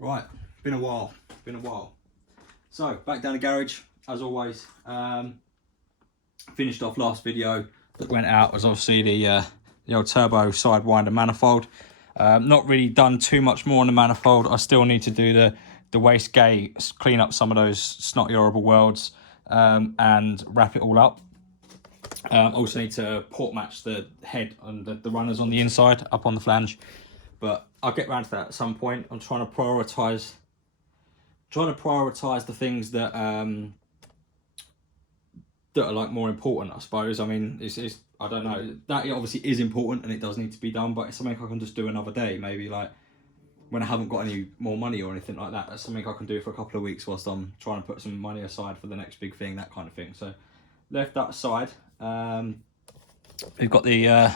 Right, been a while, So back down the garage as always. Finished off last video that went out was obviously the old turbo sidewinder manifold. Not really done too much more on the manifold. I still need to do the waste gate, clean up some of those snotty horrible welds, and wrap it all up. Also need to port match the head and the runners on the inside up on the flange, but I'll get around to that at some point. I'm trying to prioritize the things that that are like more important, I suppose. I mean, it's I don't know, that it obviously is important and it does need to be done, but it's something I can just do another day, maybe like when I haven't got any more money or anything like that. That's something I can do for a couple of weeks whilst I'm trying to put some money aside for the next big thing, that kind of thing. So left that aside. We've got the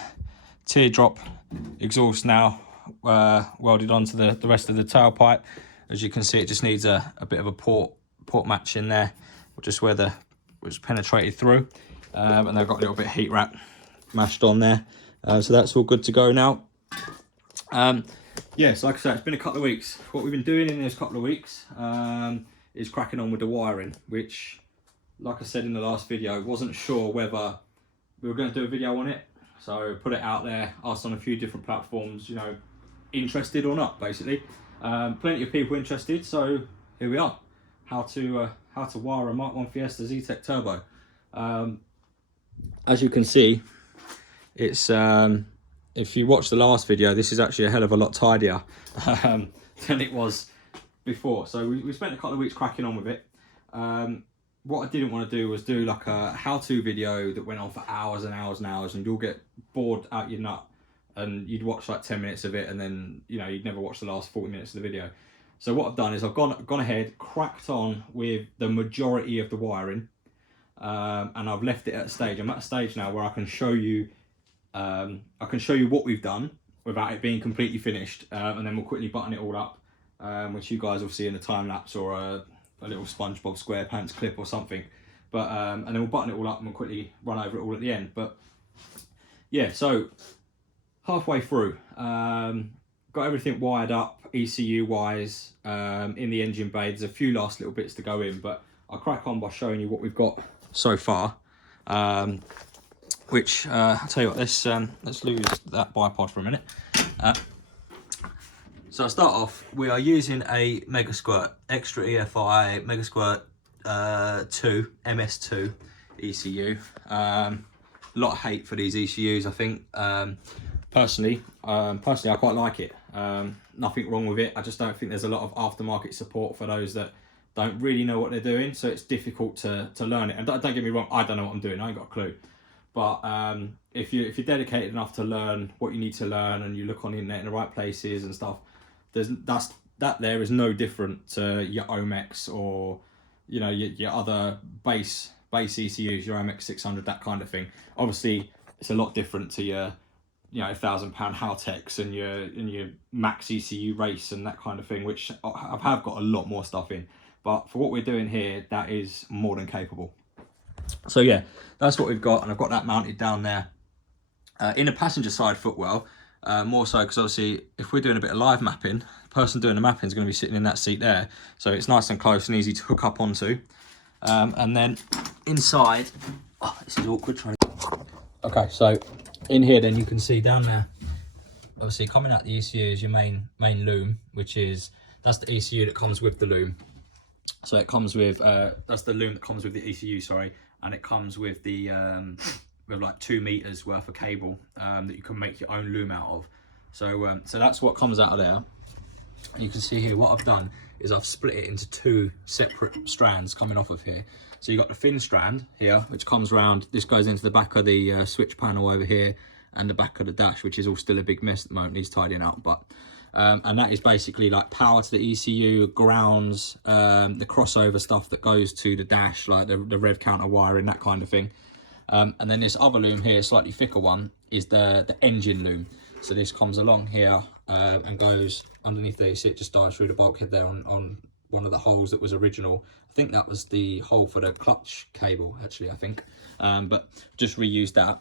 teardrop exhaust now welded onto the rest of the tailpipe. As you can see, it just needs a bit of a port match in there, just where the was penetrated through, and they've got a little bit of heat wrap mashed on there, so that's all good to go now. Yes, like I said, it's been a couple of weeks. What we've been doing in this couple of weeks is cracking on with the wiring, which, like I said in the last video, wasn't sure whether we were going to do a video on it, so put it out there, asked on a few different platforms, you know, interested or not, basically. Plenty of people interested, so here we are. How to wire a MK1 Fiesta Zetec turbo. As you can see, it's if you watch the last video, this is actually a hell of a lot tidier than it was before. So we spent a couple of weeks cracking on with it. What I didn't want to do was do like a how-to video that went on for hours and hours and hours, and you'll get bored out your nut and you'd watch like 10 minutes of it and then, you know, you'd never watch the last 40 minutes of the video. So what I've done is I've gone ahead, cracked on with the majority of the wiring, and I've left it at a stage. I'm at a stage now where I can show you what we've done without it being completely finished, and then we'll quickly button it all up, which you guys will see in a time lapse or a little SpongeBob SquarePants clip or something. But and then we'll button it all up and we'll quickly run over it all at the end. But yeah, so halfway through, got everything wired up ECU wise in the engine bay. There's a few last little bits to go in, but I'll crack on by showing you what we've got so far. Which I'll tell you what, let's lose that bipod for a minute. So I'll start off, we are using a Mega Squirt Extra EFI Mega Squirt 2 MS2 ECU. A lot of hate for these ECUs, I think. Personally, I quite like it. Nothing wrong with it. I just don't think there's a lot of aftermarket support for those that don't really know what they're doing, so it's difficult to learn it. And don't get me wrong, I don't know what I'm doing, I ain't got a clue. But if you're dedicated enough to learn what you need to learn, and you look on the internet in the right places and stuff, that there is no different to your Omex or, you know, your other base ECUs, your Omex 600, that kind of thing. Obviously, it's a lot different to your, you know, £1,000 Haltex and your Max ECU race and that kind of thing, which I have got a lot more stuff in. But for what we're doing here, that is more than capable. So yeah, that's what we've got, and I've got that mounted down there in the passenger side footwell. More so because obviously if we're doing a bit of live mapping, the person doing the mapping is going to be sitting in that seat there, so it's nice and close and easy to hook up onto. And then inside, oh, this is awkward trying to... Okay, so in here then you can see down there, obviously coming out the ECU is your main loom, that's the ECU that comes with the loom. So it comes with that's the loom that comes with the ECU, sorry, and it comes with the with like 2 meters worth of cable that you can make your own loom out of. So so that's what comes out of there. And you can see here what I've done is I've split it into 2 separate strands coming off of here. So you've got the thin strand here, which comes round, this goes into the back of the switch panel over here, and the back of the dash, which is all still a big mess at the moment, needs tidying up. But and that is basically like power to the ECU, grounds, the crossover stuff that goes to the dash, like the rev counter wiring, that kind of thing. And then this other loom here, slightly thicker one, is the engine loom. So this comes along here and goes underneath there. You see it just dives through the bulkhead there on one of the holes that was original. I think that was the hole for the clutch cable, actually, I think. But just reused that.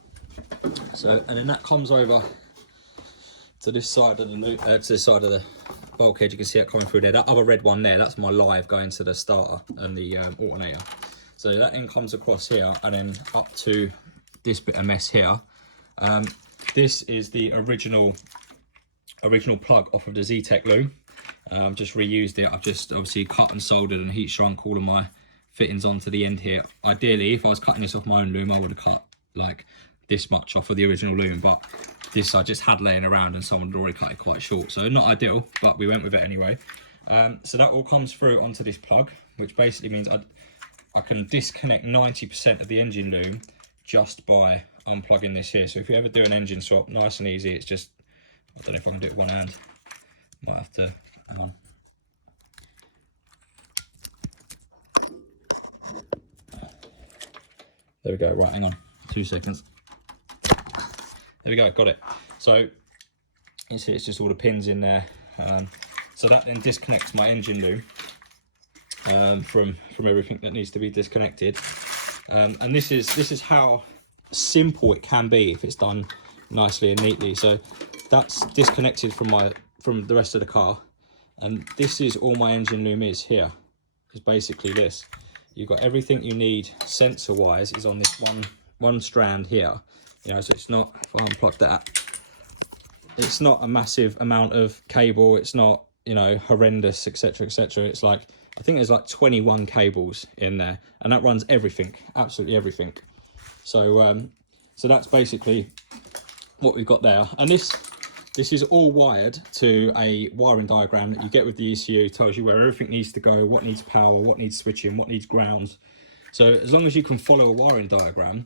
So, and then that comes over to this side of the bulkhead, you can see it coming through there. That other red one there, that's my live going to the starter and the alternator. So that then comes across here and then up to this bit of mess here. This is the original plug off of the Zetec loom. Just reused it. I've just obviously cut and soldered and heat shrunk all of my fittings onto the end here. Ideally, if I was cutting this off my own loom, I would have cut like this much off of the original loom, but this I just had laying around and someone had already cut it quite short, so not ideal, but we went with it anyway. So that all comes through onto this plug, which basically means I can disconnect 90% of the engine loom just by unplugging this here. So if you ever do an engine swap, nice and easy. It's just, I don't know if I can do it with one hand, might have to, hang on. There we go, right, hang on, 2 seconds. There we go, got it. So you see it's just all the pins in there. So that then disconnects my engine loom from everything that needs to be disconnected. And this is how simple it can be if it's done nicely and neatly. So that's disconnected from the rest of the car, and this is all my engine loom is here. Is basically this. You've got everything you need sensor wise is on this one strand here. You know, so it's not, if I unplug that, it's not a massive amount of cable. It's not, you know, horrendous, etc, etc. It's like, I think there's like 21 cables in there, and that runs everything, absolutely everything. So so that's basically what we've got there. And this is all wired to a wiring diagram that you get with the ECU. Tells you where everything needs to go, what needs power, what needs switching, what needs grounds. So as long as you can follow a wiring diagram,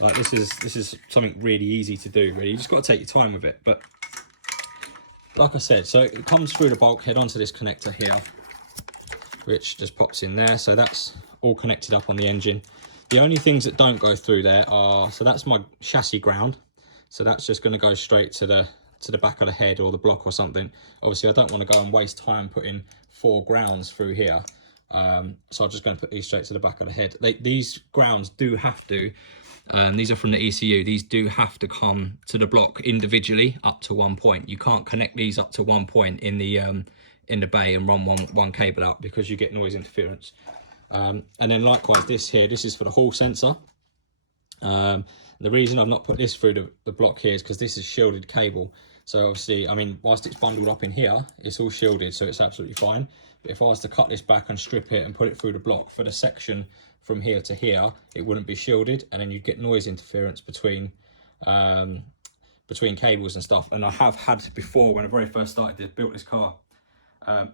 like this is something really easy to do, really. You just got to take your time with it. But like I said, so it comes through the bulkhead onto this connector here, which just pops in there. So that's all connected up on the engine. The only things that don't go through there are, so that's my chassis ground. So that's just going to go straight to the back of the head or the block or something. Obviously, I don't want to go and waste time putting 4 grounds through here. So I'm just going to put these straight to the back of the head. These grounds do have to, these are from the ECU, these do have to come to the block individually up to one point. You can't connect these up to one point in the bay and run one cable up, because you get noise interference. And then likewise this here, this is for the hall sensor. The reason I've not put this through the block here is because this is shielded cable. So obviously, I mean, whilst it's bundled up in here, it's all shielded, so it's absolutely fine. But if I was to cut this back and strip it and put it through the block for the section from here to here, it wouldn't be shielded, and then you'd get noise interference between cables and stuff. And I have had before, when I very first built this car,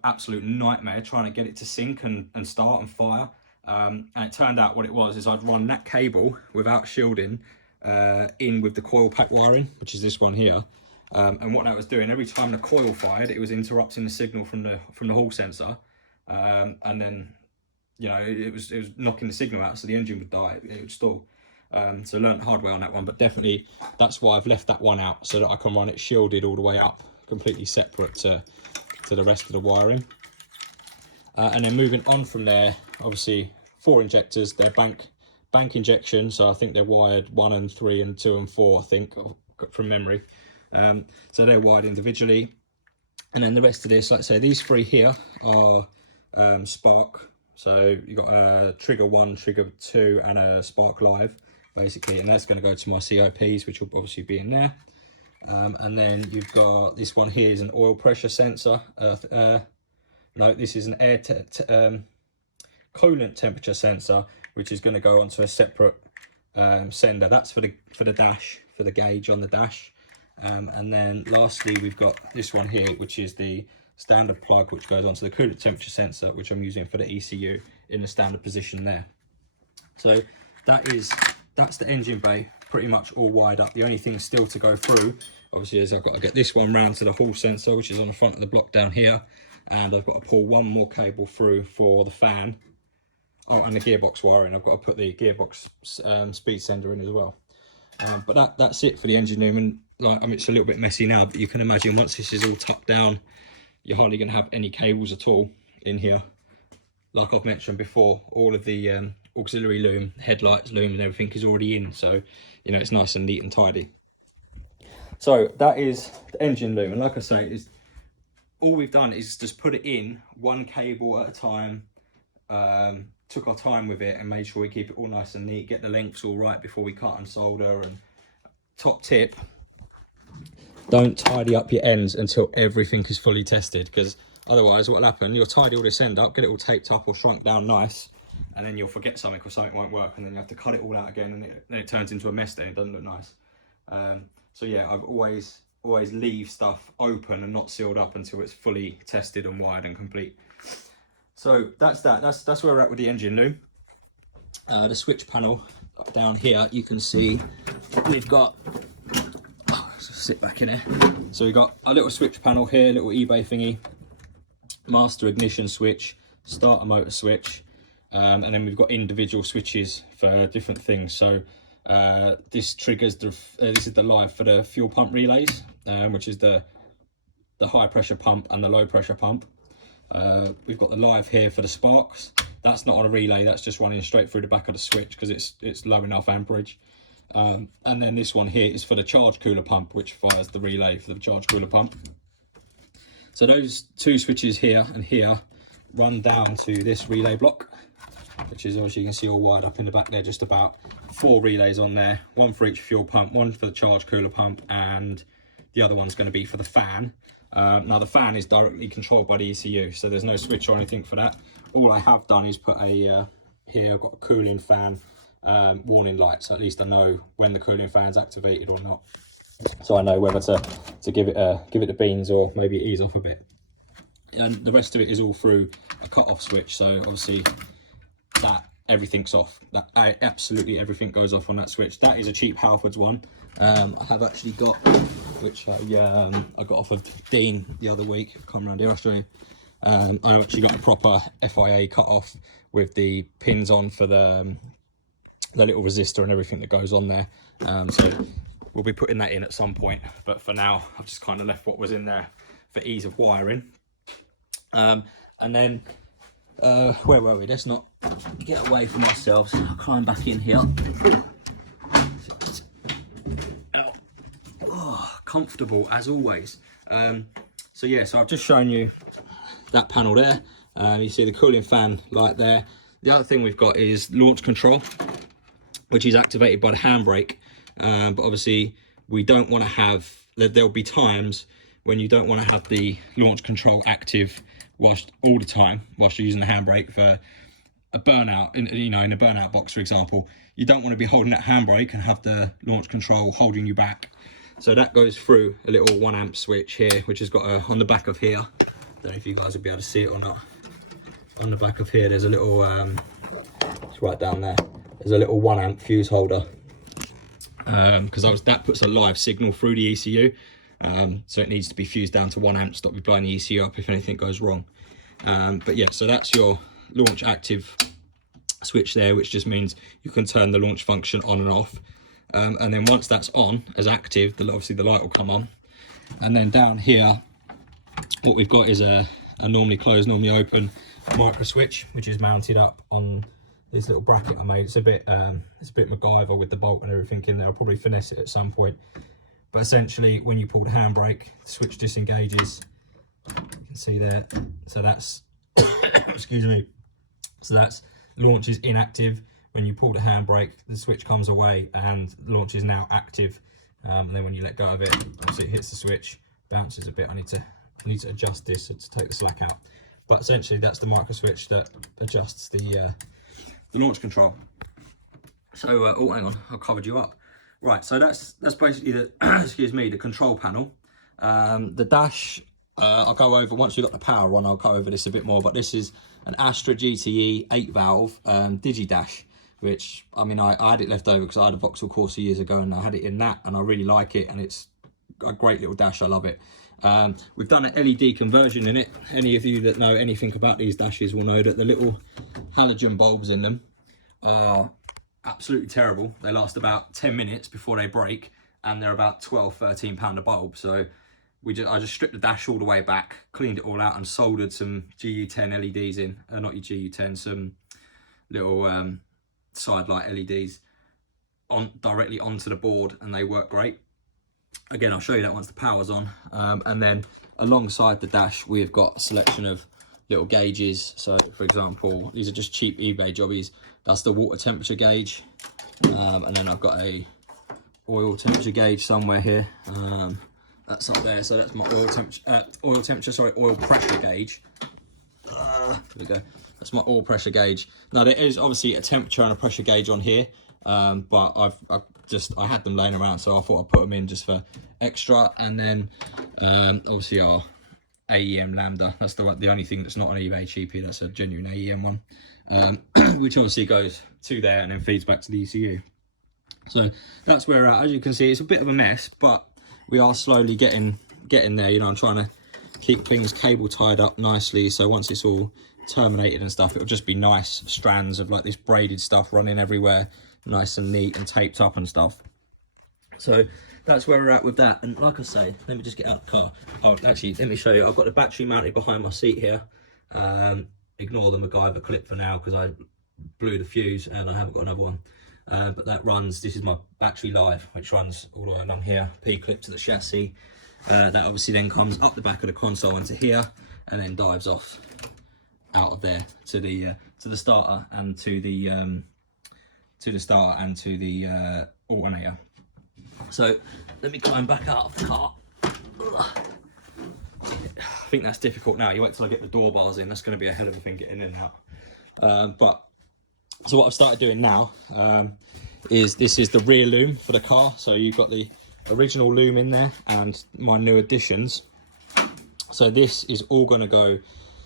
absolute nightmare trying to get it to sync and start and fire. And it turned out what it was is I'd run that cable without shielding in with the coil pack wiring, which is this one here. And what that was doing, every time the coil fired, it was interrupting the signal from the hall sensor, and then, you know, it was knocking the signal out, so the engine would die, it would stall. So I learned the hard way on that one, but definitely that's why I've left that one out, so that I can run it shielded all the way up, completely separate to the rest of the wiring. And then moving on from there, obviously 4 injectors, they're bank injection, so I think they're wired 1 and 3 and 2 and 4, I think, from memory. So they're wired individually, and then the rest of this, like I say, these 3 here are spark. So you've got a trigger 1, trigger 2, and a spark live, basically, and that's going to go to my CIPs, which will obviously be in there. And then you've got this one here is an oil pressure sensor. No, this is an air coolant temperature sensor, which is going to go onto a separate sender. That's for the dash, for the gauge on the dash. And then lastly, we've got this one here, which is the standard plug, which goes onto the coolant temperature sensor, which I'm using for the ECU in the standard position there. So that's the engine bay, pretty much all wired up. The only thing still to go through, obviously, is I've got to get this one round to the hall sensor, which is on the front of the block down here, and I've got to pull one more cable through for the fan. Oh, and the gearbox wiring, I've got to put the gearbox speed sender in as well. But that's it for the engine room. And like, I mean, it's a little bit messy now, but you can imagine once this is all tucked down, you're hardly going to have any cables at all in here. Like I've mentioned before, all of the auxiliary loom, headlights, loom, and everything is already in, so you know, it's nice and neat and tidy. So that is the engine loom, and like I say, all we've done is just put it in one cable at a time. Took our time with it and made sure we keep it all nice and neat, get the lengths all right before we cut and solder. And top tip, don't tidy up your ends until everything is fully tested, because otherwise what will happen, you'll tidy all this end up, get it all taped up or shrunk down nice, and then you'll forget something or something won't work, and then you have to cut it all out again, and then it turns into a mess. Then it doesn't look nice. So yeah, I've always leave stuff open and not sealed up until it's fully tested and wired and complete. So that's where we're at with the engine loom. The switch panel down here, you can see we've got, sit back in here. So we've got a little switch panel here, little eBay thingy, master ignition switch, starter motor switch, and then we've got individual switches for different things. So this triggers this is the live for the fuel pump relays, which is the high pressure pump and the low pressure pump. We've got the live here for the sparks. That's not on a relay, that's just running straight through the back of the switch because it's low enough amperage. And then this one here is for the charge cooler pump, which fires the relay for the charge cooler pump. So those two switches here and here run down to this relay block, which is, as you can see, all wired up in the back there. Just about 4 relays on there, one for each fuel pump, one for the charge cooler pump, and the other one's going to be for the fan. Now the fan is directly controlled by the ECU, so there's no switch or anything for that. All I have done is put a here I've got a cooling fan warning light, so at least I know when the cooling fan's activated or not, so I know whether to give it the beans or maybe ease off a bit. And the rest of it is all through a cut-off switch, so obviously that everything's off. That absolutely everything goes off on that switch. That is a cheap Halfords one. I have actually got, which I got off of Dean the other week. Come around here, I'll show you. I actually got a proper FIA cut off with the pins on for the little resistor and everything that goes on there. So we'll be putting that in at some point, but for now I've just kind of left what was in there for ease of wiring. And then where were we? Let's not get away from ourselves. I'll climb back in here. Oh, comfortable as always. So yeah, so I've just shown you that panel there. You see the cooling fan light there. The other thing we've got is launch control, which is activated by the handbrake. But obviously we don't want to have, there'll be times when you don't want to have the launch control active whilst all the time whilst you're using the handbrake. For a burnout, in a burnout box, for example, you don't want to be holding that handbrake and have the launch control holding you back. So that goes through a little 1 amp switch here, which has got on the back of here, don't know if you guys will be able to see it or not. On the back of here, there's a little, it's right down there. There's a little 1 amp fuse holder, because that puts a live signal through the ECU. So it needs to be fused down to 1 amp to stop you blowing the ECU up if anything goes wrong. But yeah, so that's your launch active switch there, which just means you can turn the launch function on and off. And then once that's on as active, obviously the light will come on. And then down here, what we've got is a normally closed, normally open micro switch, which is mounted up on this little bracket I made. It's a bit MacGyver with the bolt and everything in there. I'll probably finesse it at some point. But essentially, when you pull the handbrake, the switch disengages. You can see there. So that's, excuse me. So that's launch is inactive. When you pull the handbrake, the switch comes away and launch is now active. And then when you let go of it, obviously it hits the switch, bounces a bit. I need to adjust this to take the slack out. But essentially, that's the micro switch that adjusts the launch control. So, oh, hang on, I covered you up. Right, so that's basically the excuse me, the control panel. The dash, I'll go over once we've got the power on. I'll go over this a bit more. But this is an Astra GTE 8-valve Digi Dash, which I mean I had it left over because I had a Vauxhall Corsa years ago, and I had it in that, and I really like it, and it's a great little dash. I love it. We've done an LED conversion in it. Any of you that know anything about these dashes will know that the little halogen bulbs in them are absolutely terrible. They last about 10 minutes before they break, and they're about 12-13 pound a bulb. So I just stripped the dash all the way back, cleaned it all out, and soldered some GU10 LEDs in, not your GU10, some little side light LEDs directly onto the board, and they work great. Again, I'll show you that once the power's on. And then alongside the dash, we've got a selection of little gauges. So for example, these are just cheap eBay jobbies. That's the water temperature gauge. And then I've got a oil temperature gauge somewhere here. That's up there. So that's my oil pressure gauge. There we go. That's my oil pressure gauge. Now there is obviously a temperature and a pressure gauge on here, but I had them laying around, so I thought I'd put them in just for extra. And then obviously our AEM lambda. That's the only thing that's not an eBay cheapie. That's a genuine AEM one, which obviously goes to there and then feeds back to the ECU. So that's where as you can see, it's a bit of a mess, but we are slowly getting there. You know, I'm trying to keep things cable tied up nicely, so once it's all terminated and stuff, it'll just be nice strands of like this braided stuff running everywhere, nice and neat and taped up and stuff. So that's where we're at with that. And like I say, let me just get out the car. Oh, actually, let me show you. I've got the battery mounted behind my seat here. Ignore the MacGyver clip for now because I blew the fuse and I haven't got another one. But that runs, this is my battery live, which runs all the way along here, P-clip to the chassis. That obviously then comes up the back of the console into here and then dives off out of there to the starter and to the alternator. So let me climb back out of the car. I think that's difficult now. You wait till I get the door bars in. That's going to be a hell of a thing getting in and out. So what I've started doing now is this is the rear loom for the car. So you've got the original loom in there and my new additions. So this is all going to go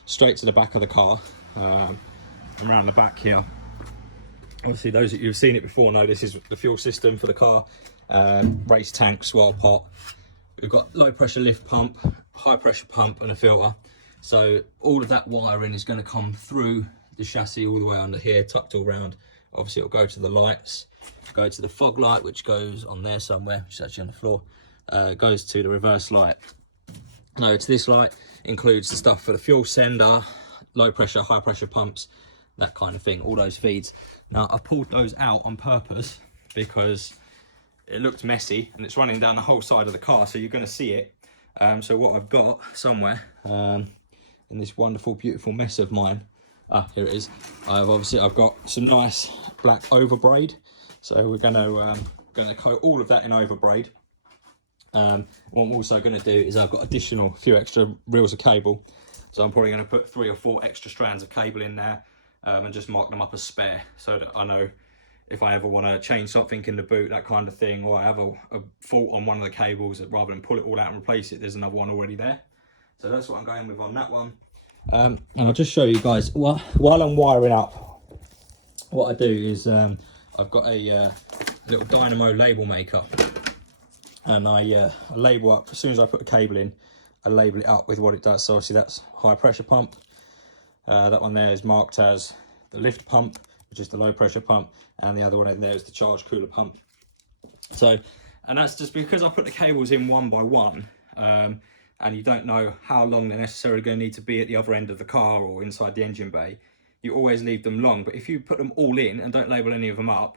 straight to the back of the car, around the back here. Obviously those of you who've seen it before know this is the fuel system for the car. Race tank, swirl pot. We've got low pressure lift pump, high pressure pump and a filter. So all of that wiring is going to come through the chassis all the way under here, tucked all around. Obviously it'll go to the lights, go to the fog light, which goes on there somewhere, which is actually on the floor. Goes to the reverse light. No, to this light, includes the stuff for the fuel sender, low pressure, high pressure pumps, that kind of thing, all those feeds. Now I pulled those out on purpose because it looked messy and it's running down the whole side of the car, so you're going to see it. So what I've got somewhere in this wonderful beautiful mess of mine, here it is. I've got some nice black overbraid, so we're going to coat all of that in overbraid. What I'm also going to do is I've got a few extra reels of cable, so I'm probably going to put 3 or 4 extra strands of cable in there, and just mark them up as spare, so that I know if I ever want to change something in the boot, that kind of thing, or I have a fault on one of the cables, that rather than pull it all out and replace it, there's another one already there. So that's what I'm going with on that one. And I'll just show you guys, while I'm wiring up, what I do is I've got a little dynamo label maker, and I label up, as soon as I put the cable in, I label it up with what it does. So obviously that's high pressure pump. That one there is marked as the lift pump, which is the low pressure pump, and the other one in there is the charge cooler pump. So, and that's just because I put the cables in one by one, and you don't know how long they're necessarily going to need to be at the other end of the car or inside the engine bay. You always leave them long, but if you put them all in and don't label any of them up,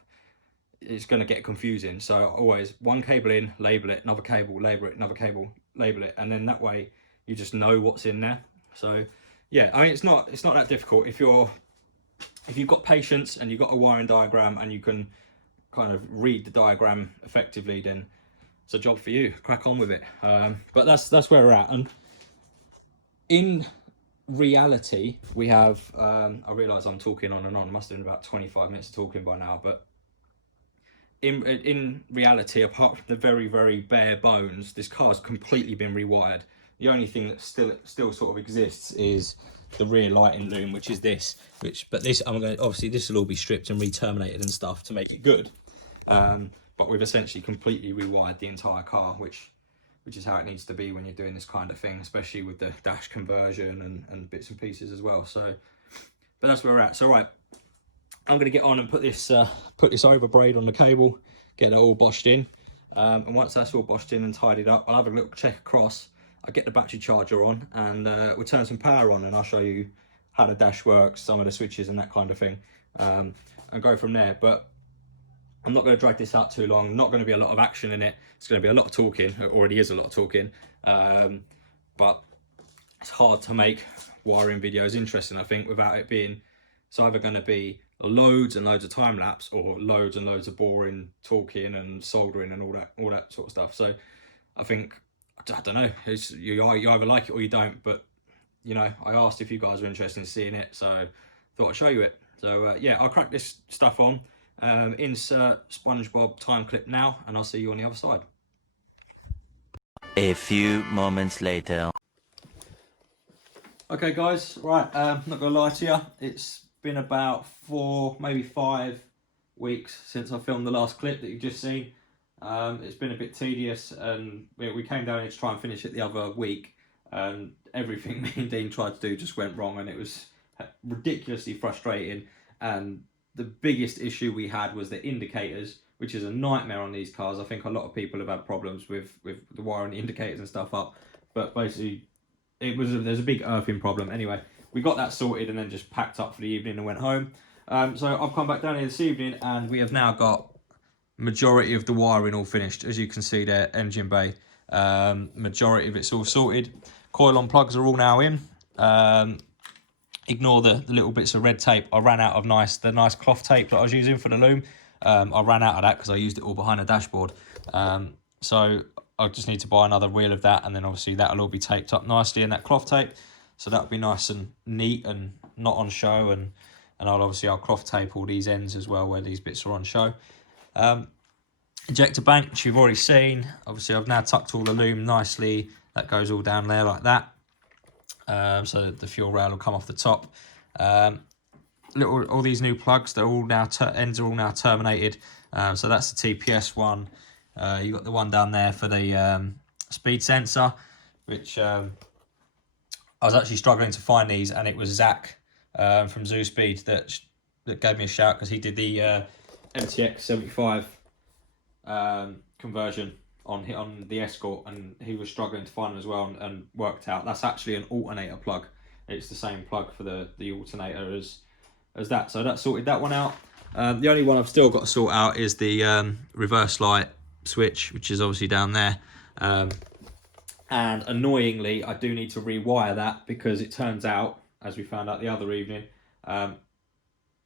it's going to get confusing. So always one cable in, label it, another cable, label it, another cable, label it, and then that way you just know what's in there. So yeah, I mean, it's not that difficult if you've got patience and you've got a wiring diagram and you can kind of read the diagram effectively, then it's a job for you. Crack on with it. But that's where we're at. And in reality, we have I realise I'm talking on and on. It must have been about 25 minutes of talking by now, but in reality, apart from the very, very bare bones, this car's completely been rewired. The only thing that still sort of exists is the rear lighting loom, which is this. But this, obviously this will all be stripped and re-terminated and stuff to make it good. But we've essentially completely rewired the entire car, which is how it needs to be when you're doing this kind of thing, especially with the dash conversion and bits and pieces as well. So, but that's where we're at. So right, I'm going to get on and put this overbraid on the cable, get it all boshed in. And once that's all boshed in and tidied up, I'll have a little check across. I'll get the battery charger on and we'll turn some power on, and I'll show you how the dash works, some of the switches and that kind of thing, and go from there. But I'm not going to drag this out too long. Not going to be a lot of action in it. It's going to be a lot of talking. It already is a lot of talking. But it's hard to make wiring videos interesting, I think, without it being, it's either going to be loads and loads of time lapse or loads and loads of boring talking and soldering and all that sort of stuff. So I think, I don't know, you either like it or you don't, but you know, I asked if you guys were interested in seeing it, so thought I'd show you it. So yeah, I'll crack this stuff on, insert SpongeBob time clip now, and I'll see you on the other side. A few moments later. Okay guys, right, not gonna lie to you, it's been about 4, maybe 5 weeks since I filmed the last clip that you've just seen. It's been a bit tedious, and we came down here to try and finish it the other week, and everything me and Dean tried to do just went wrong, and it was ridiculously frustrating. And the biggest issue we had was the indicators, which is a nightmare on these cars. I think a lot of people have had problems with the wiring the indicators and stuff up, but basically there's a big earthing problem. Anyway, we got that sorted and then just packed up for the evening and went home. So I've come back down here this evening, and we have now got majority of the wiring all finished. As you can see there, engine bay, majority of it's all sorted. Coil on plugs are all now in. Ignore the little bits of red tape. I ran out of the nice cloth tape that I was using for the loom. I ran out of that because I used it all behind the dashboard. So I just need to buy another reel of that, and then obviously that'll all be taped up nicely in that cloth tape. So that'll be nice and neat and not on show. And I'll cloth tape all these ends as well where these bits are on show. Injector bank, which you've already seen. Obviously I've now tucked all the loom nicely. That goes all down there like that. So the fuel rail will come off the top. All these new plugs, they're all now ends are all now terminated. So that's the TPS one. You got the one down there for the speed sensor, which I was actually struggling to find these, and it was Zach from Zoo Speed that gave me a shout, because he did the MTX 75 conversion on the Escort, and he was struggling to find them as well, and worked out that's actually an alternator plug. It's the same plug for the alternator as that, so that sorted that one out. The only one I've still got to sort out is the reverse light switch, which is obviously down there, and annoyingly I do need to rewire that, because it turns out, as we found out the other evening, I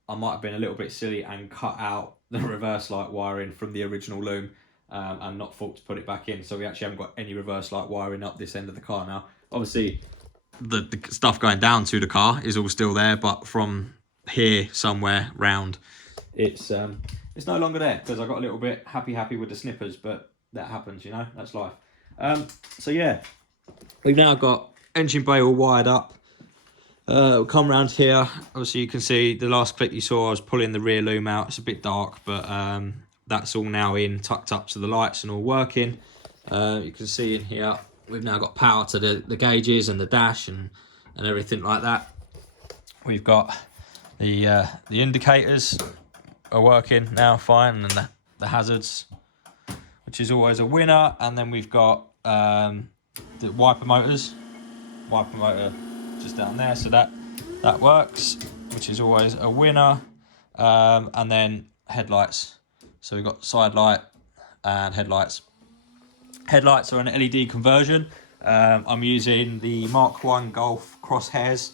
might have been a little bit silly and cut out the reverse light wiring from the original loom, and not thought to put it back in. So we actually haven't got any reverse light wiring up this end of the car now. Obviously the stuff going down to the car is all still there, but from here somewhere round, it's no longer there, because I got a little bit happy with the snippers, but that happens, you know, that's life. So yeah, we've now got engine bay all wired up. We'll come around here. Obviously you can see the last clip you saw, I was pulling the rear loom out. It's a bit dark, but that's all now in, tucked up to the lights and all working. You can see in here we've now got power to the gauges and the dash and everything like that. We've got the indicators are working now fine, and the hazards, which is always a winner. And then we've got the wiper motor just down there, so that works, which is always a winner. And then headlights, so we've got side light and headlights. Headlights are an LED conversion. I'm using the Mark 1 Golf crosshairs,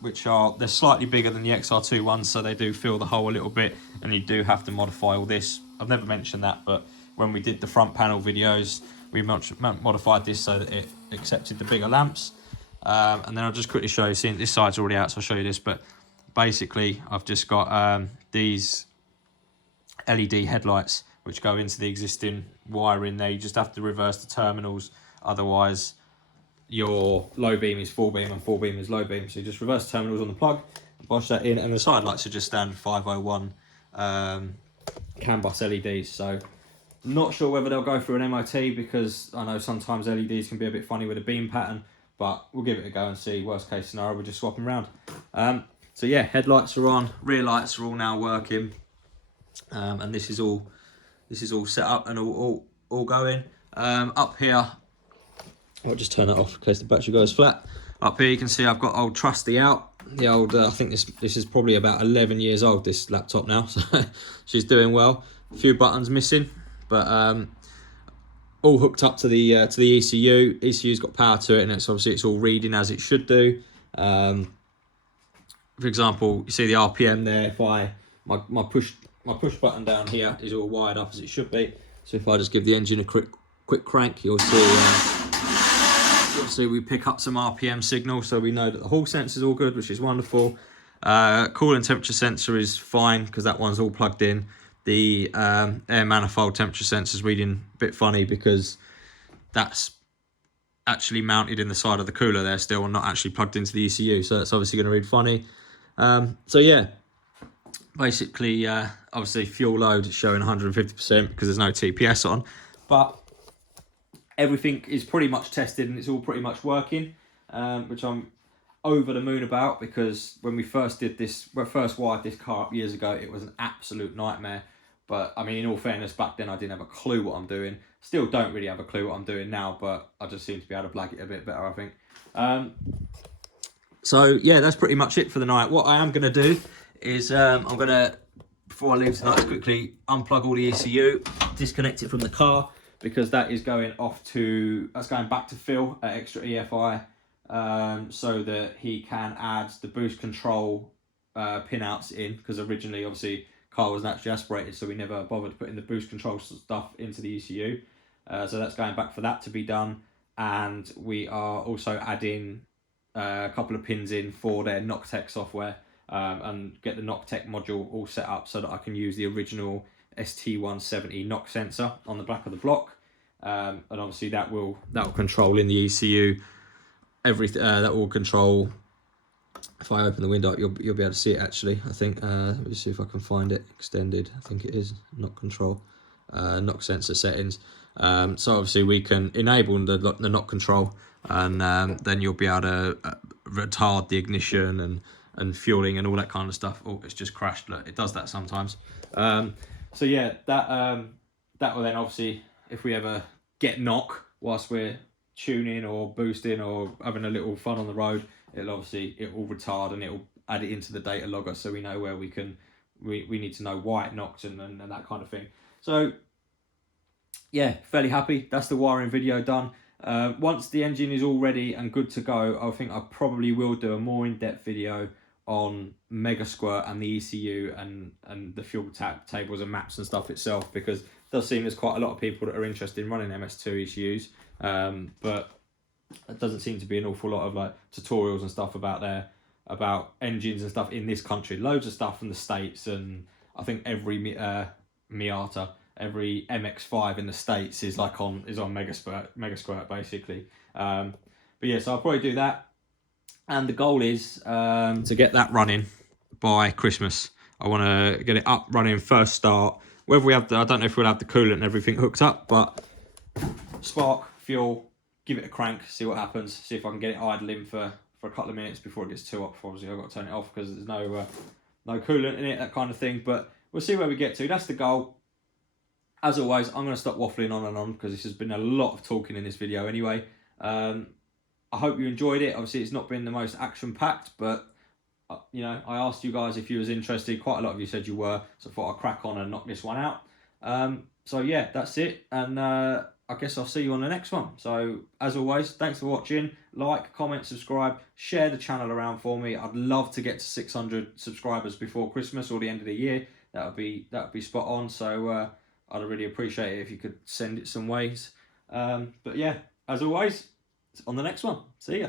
which they're slightly bigger than the XR2 ones, so they do fill the hole a little bit, and you do have to modify all this. I've never mentioned that, but when we did the front panel videos, we modified this so that it accepted the bigger lamps. And then I'll just quickly show you, seeing this side's already out, so I'll show you this, but basically I've just got these LED headlights which go into the existing wiring there. You just have to reverse the terminals, otherwise your low beam is full beam and full beam is low beam. So you just reverse the terminals on the plug, bosh that in, and the side lights are just standard 501 CAN bus LEDs. So not sure whether they'll go through an MOT, because I know sometimes LEDs can be a bit funny with a beam pattern, but we'll give it a go and see. Worst case scenario, we'll just swap them around. So yeah, headlights are on, rear lights are all now working, and this is all set up and all going. Up here, I'll just turn that off in case the battery goes flat. Up here you can see I've got old Trusty out, the old, I think this is probably about 11 years old, this laptop now, so she's doing well. A few buttons missing, but all hooked up to the ECU. ECU's got power to it, and it's all reading as it should do. For example, you see the RPM there. If my push button down here is all wired up as it should be. So if I just give the engine a quick crank, you'll see we pick up some RPM signal, so we know that the hall sensor is all good, which is wonderful. Coolant temperature sensor is fine because that one's all plugged in. The air manifold temperature sensor is reading a bit funny because that's actually mounted in the side of the cooler there still, and not actually plugged into the ECU, so that's obviously going to read funny. So yeah, basically, obviously fuel load is showing 150% because there's no TPS on, but everything is pretty much tested and it's all pretty much working, which I'm over the moon about, because when we first did this, when I first wired this car up years ago, it was an absolute nightmare. But I mean, in all fairness, back then I didn't have a clue what I'm doing. Still don't really have a clue what I'm doing now, but I just seem to be able to blag it a bit better, I think. So yeah, that's pretty much it for the night. What I am going to do is I'm going to, before I leave tonight, quickly unplug all the ECU, disconnect it from the car, because that is going back to Phil at Extra EFI, so that he can add the boost control pinouts in, because originally, obviously, car was naturally aspirated, so we never bothered putting the boost control stuff into the ECU. So that's going back for that to be done, and we are also adding a couple of pins in for their Noctec software, and get the Noctec module all set up so that I can use the original ST170 knock sensor on the back of the block, and obviously that will control in the ECU everything. That will control. If I open the window up, you'll be able to see it actually. I think. Let me see if I can find it extended. I think it is knock control, knock sensor settings. So obviously we can enable the knock control, and then you'll be able to retard the ignition and fueling and all that kind of stuff. Oh, it's just crashed. Look, it does that sometimes. So yeah, that will then obviously, if we ever get knock whilst we're tuning or boosting or having a little fun on the road, it will retard and it will add it into the data logger, so we know where we need to know why it knocked and that kind of thing. So yeah, fairly happy. That's the wiring video done. Once the engine is all ready and good to go, I think I probably will do a more in-depth video on Mega Squirt and the ECU and the fuel tables and maps and stuff itself, because it does seem there's quite a lot of people that are interested in running MS2 ECUs, but it doesn't seem to be an awful lot of like tutorials and stuff about engines and stuff in this country. Loads of stuff from the States, and I think every Miata, every MX5 in the States is on Mega Squirt basically. But yeah, so I'll probably do that, and the goal is to get that running by Christmas. I want to get it up running first start. Whether we have I don't know if we'll have the coolant and everything hooked up, but spark, fuel, give it a crank, see what happens, see if I can get it idling for a couple of minutes before it gets too hot. Obviously I've got to turn it off because there's no coolant in it, that kind of thing, but we'll see where we get to. That's the goal. As always, I'm going to stop waffling on and on because this has been a lot of talking in this video anyway. I hope you enjoyed it. Obviously it's not been the most action packed, but you know, I asked you guys if you was interested. Quite a lot of you said you were, so I thought I'd crack on and knock this one out. So yeah, that's it, and I guess I'll see you on the next one. So as always, thanks for watching. Like, comment, subscribe, share the channel around for me. I'd love to get to 600 subscribers before Christmas or the end of the year. That would be spot on. So I'd really appreciate it if you could send it some ways. But yeah, as always, on the next one. See ya.